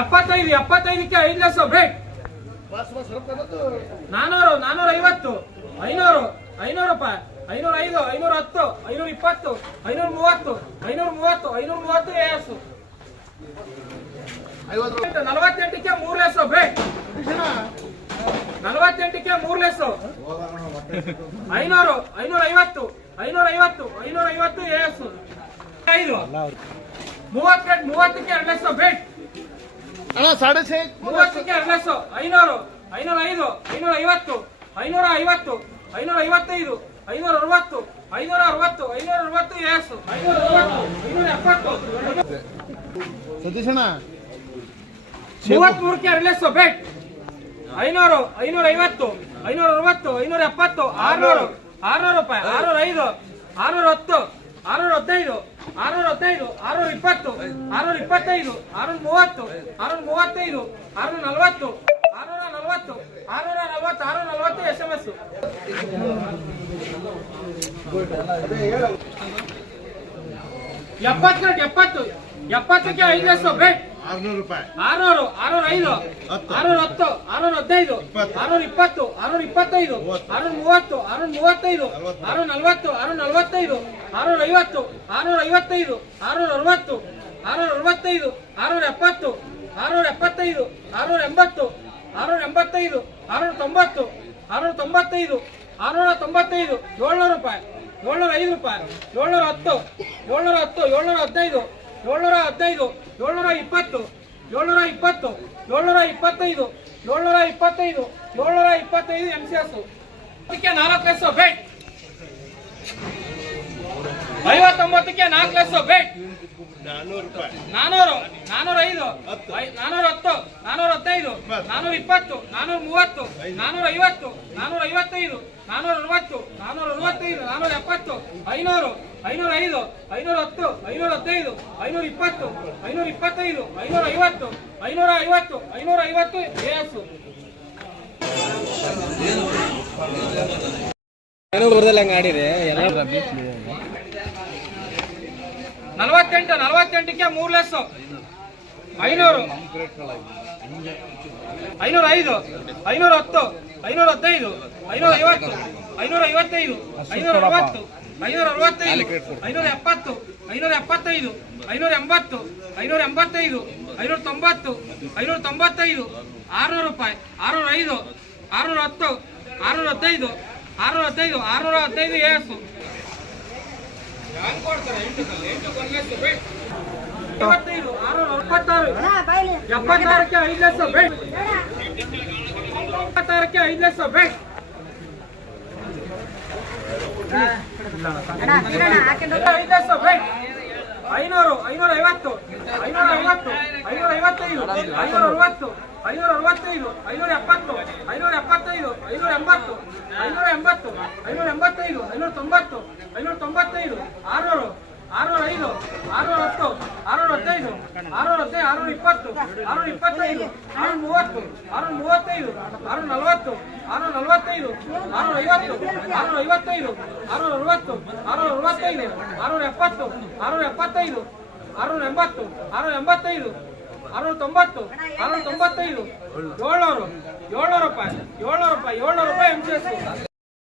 ಎಪ್ಪತ್ತೈದು, ಎಪ್ಪತ್ತೈದಕ್ಕೆ ಐದು ಲಕ್ಷ ಬ್ರೇಕ್ ನಾನೂರು, ನಾನೂರ ಐವತ್ತು, ಐನೂರು ಐನೂರು ರೂಪಾಯಿ ಐನೂರ ಐದು, ಐನೂರ ಹತ್ತು, ಐನೂರ ಇಪ್ಪತ್ತು, ಐನೂರ ಮೂವತ್ತು ಐನೂರ ಮೂವತ್ತು ಐನೂರ ಮೂವತ್ತು ಎಸ್ ನಲವತ್ತೆಂಟಕ್ಕೆ ಮೂರು ಲೆಸ್ಸು ಬ್ರೇಕ್ ನಲವತ್ತೆಂಟಕ್ಕೆ ಮೂರು ಲೆಸ್ಸು ಐನೂರು, ಐನೂರ ಐವತ್ತು ಐನೂರ ಐವತ್ತು ಐನೂರ ಐವತ್ತು ಎಸ್ ಐದು. ಮೂವತ್ತೆಂಟು, ಮೂವತ್ತಕ್ಕೆ ಎರಡು ಲಕ್ಷ ಬ್ರೇಕ್ ಅಣ್ಣ ಸಾಡೆ ಛೇ ಮೂವತ್ತಕ್ಕೆ ಲಕ್ಷ ಐನೂರು ಐನೂರ ಐದು ಐನೂರ ಐವತ್ತು ಐನೂರ ಐವತ್ತು ಐನೂರ ಐವತ್ತೈದು ಐನೂರ ಅರವತ್ತು ಐನೂರ ಅರವತ್ತು ಐನೂರ ಅರವತ್ತು ಎಸ್ ಐನೂರ ಅರವತ್ತು ಐನೂರ ಎಪ್ಪತ್ತು ಸತೀಶ್ ಅಣ್ಣ. ಮೂವತ್ಮೂರಕ್ಕೆ ಬೆಟ್ ಬೇಟ್ ಐನೂರು ಐನೂರ ಐವತ್ತು ಐನೂರ ಅರವತ್ತು ಐನೂರ ಎಪ್ಪತ್ತು ಆರ್ನೂರು ಆರ್ನೂರು ರೂಪಾಯಿ ಆರ್ನೂರ ಐದು ಆರ್ನೂರ ಹತ್ತು ಆರ್ನೂರ ಹದಿನೈದು ಆರ್ನೂರ ಹದಿನೈದು ಆರ್ನೂರ ಇಪ್ಪತ್ತು ಆರ್ನೂರ ಇಪ್ಪತ್ತೈದು ಆರ್ನೂರ ಮೂವತ್ತು ಆರ್ನೂರ ಮೂವತ್ತೈದು ಆರ್ನೂರ ನಲವತ್ತು ಆರ್ನೂರ ನಲವತ್ತು ಆರ್ನೂರ ನಲವತ್ತು ಆರ್ನೂರ ನಲವತ್ತು ಎಸ್ ಎಂ ಎಸ್ ಎಪ್ಪತ್ತು ಎಪ್ಪತ್ತು ಎಪ್ಪತ್ತಕ್ಕೆ ಐದು ಎಸ್ ಬೇಟ್ ಆರ್ನೂರು ರೂಪಾಯಿ ಆರ್ನೂರು ಆರ್ನೂರ ಐದು. ಆರ್ನೂರ ಹತ್ತು ಆರ್ನೂರ ಹದಿನೈದು. ಆರ್ನೂರ ಇಪ್ಪತ್ತು ಆರ್ನೂರ ಇಪ್ಪತ್ತೈದು. ಆರ್ನೂರ ಮೂವತ್ತು ಆರ್ನೂರ ಮೂವತ್ತೈದು. ಆರ್ನೂರ ನಲ್ವತ್ತು ಆರ್ನೂರ ನಲವತ್ತೈದು ಆರ್ನೂರ ಐವತ್ತು ಆರ್ನೂರ ಐವತ್ತೈದು ಆರ್ನೂರ ಅರವತ್ತು ಆರ್ನೂರ ಅರವತ್ತೈದು ಆರ್ನೂರ ಎಪ್ಪತ್ತು ಆರ್ನೂರ ಎಪ್ಪತ್ತೈದು ಆರ್ನೂರ ಎಂಬತ್ತು ಆರ್ನೂರ ಎಂಬತ್ತೈದು ಆರ್ನೂರ ತೊಂಬತ್ತು ಆರ್ನೂರ ತೊಂಬತ್ತೈದು ಆರ್ನೂರ ತೊಂಬತ್ತೈದು ಏಳ್ನೂರು ರೂಪಾಯಿ ಏಳ್ನೂರ ಐದು ರೂಪಾಯಿ ಏಳ್ನೂರ ಹತ್ತು ಏಳ್ನೂರ ಹತ್ತು ಏಳ್ನೂರ ಹದಿನೈದು ಏಳ್ನೂರ ಹದಿನೈದು, ಏಳ್ನೂರ ಇಪ್ಪತ್ತು ಏಳ್ನೂರ ಇಪ್ಪತ್ತು, ಏಳ್ನೂರ ಇಪ್ಪತ್ತೈದು ಏಳ್ನೂರ ಇಪ್ಪತ್ತೈದು ಏಳ್ನೂರ ಇಪ್ಪತ್ತೈದು ಎಂ ಸಿ ಎಸ್. ಅದಕ್ಕೆ ನಾಲ್ಕು ಎಸ್ ಬೇಟ್ ಐವತ್ತೊಂಬತ್ತಕ್ಕೆ ನಾಲ್ಕು ಲಕ್ಷ ಬೇಟ್ ನಾನೂರು ನಾನೂರ ಐದು. ನಾನೂರ ಹತ್ತು ನಾನೂರ ಹದಿನೈದು ಇಪ್ಪತ್ತು. ನಾನೂರ ಇಪ್ಪತ್ತು ನಾನೂರ ಮೂವತ್ತು ನಾನೂರ ಐವತ್ತು ನಾನೂರ ಐವತ್ತೈದು ನಾನೂರ ಅರವತ್ತು ನಾನೂರ ಅರವತ್ತೈದು ನಾನೂರ ಎಪ್ಪತ್ತು ಐನೂರು ಐನೂರ ಐದು ಐನೂರ ಹತ್ತು ಐನೂರ ಹದಿನೈದು ಐನೂರ ಇಪ್ಪತ್ತು ಐನೂರ ಇಪ್ಪತ್ತೈದು ಐನೂರ ಐವತ್ತು ಐನೂರ ಐವತ್ತು ಐನೂರ ಐವತ್ತು ಎಸ್ ನಲವತ್ತೆಂಟು, ನಲವತ್ತೆಂಟಕ್ಕೆ ಮೂರು ಲೆಸ್ ಐನೂರು. ಐನೂರ ಐದು, ಐನೂರ ಹತ್ತು, ಐನೂರ ಹದಿನೈದು, ಐನೂರ ಐವತ್ತು, ಐನೂರ ಐವತ್ತೈದು, ಐನೂರ ಅರವತ್ತು, ಐನೂರ ಅರವತ್ತೈದು, ಐನೂರ ಎಪ್ಪತ್ತು, ಐನೂರ ಎಪ್ಪತ್ತೈದು, ಐನೂರ ಎಂಬತ್ತು, ಐನೂರ ಎಂಬತ್ತೈದು, ಐನೂರ ತೊಂಬತ್ತು, ಐನೂರ ತೊಂಬತ್ತೈದು, ಆರುನೂರು ರೂಪಾಯಿ, ಆರ್ನೂರ ಐದು, ಆರುನೂರ ಹತ್ತು, ಆರುನೂರ ಹದಿನೈದು ಆರುನೂರ ಹದಿನೈದು ಆರುನೂರ ಹದಿನೈದು ಏಸು. ಎಪ್ಪತ್ತಾರಕ್ಕೆ ಐದು ಲಕ್ಷ ಬೇಡ ಎಪ್ಪತ್ತಾರಕ್ಕೆ ಐದು ಲಕ್ಷ ಬೇಡ ಐನೂರು ಐನೂರ ಐವತ್ತು ಐನೂರ ಐವತ್ತು ಐನೂರ ಐವತ್ತೈದು ಐನೂರ ಅರವತ್ತು ಐನೂರ ಅರವತ್ತೈದು ಐನೂರ ಎಪ್ಪತ್ತು ಐನೂರ ಎಪ್ಪತ್ತೈದು ಐನೂರ ಎಂಬತ್ತು ಐನೂರ ಎಂಬತ್ತು ಐನೂರ ಎಂಬತ್ತೈದು ಐನೂರ ತೊಂಬತ್ತು ಐನೂರ ತೊಂಬತ್ತೈದು ಆರ್ನೂರು ಆರ್ನೂರ ಐದು ಆರ್ನೂರ ಹತ್ತು ಆರ್ನೂರ ಹದಿನೈದು ಆರ್ನೂರ ಹದಿನೈದು ಆರ್ನೂರ ಇಪ್ಪತ್ತು ಆರ್ನೂರ ಇಪ್ಪತ್ತೈದು ಆರ್ನೂರ ಮೂವತ್ತು ಆರ್ನೂರ ಮೂವತ್ತೈದು ಆರ್ನೂರ ನಲವತ್ತು ಆರ್ನೂರ ನಲವತ್ತೈದು ಆರ್ನೂರ ಐವತ್ತು ಆರ್ನೂರ ಐವತ್ತೈದು ಆರ್ನೂರ ಅರವತ್ತು ಆರ್ನೂರ ಅರವತ್ತೈದು ಆರ್ನೂರ ಎಪ್ಪತ್ತು ಆರ್ನೂರ ಎಪ್ಪತ್ತೈದು ಆರ್ನೂರ ಎಂಬತ್ತು ಆರ್ನೂರ ಎಂಬತ್ತೈದು ಆರ್ನೂರ ತೊಂಬತ್ತು ಆರ್ನೂರ ತೊಂಬತ್ತೈದು ಏಳ್ನೂರು ಏಳ್ನೂರು ರೂಪಾಯಿ ಏಳ್ನೂರು ರೂಪಾಯಿ ಏಳ್ನೂರು ರೂಪಾಯಿ ಎಂ ಸಿ ಎಸ್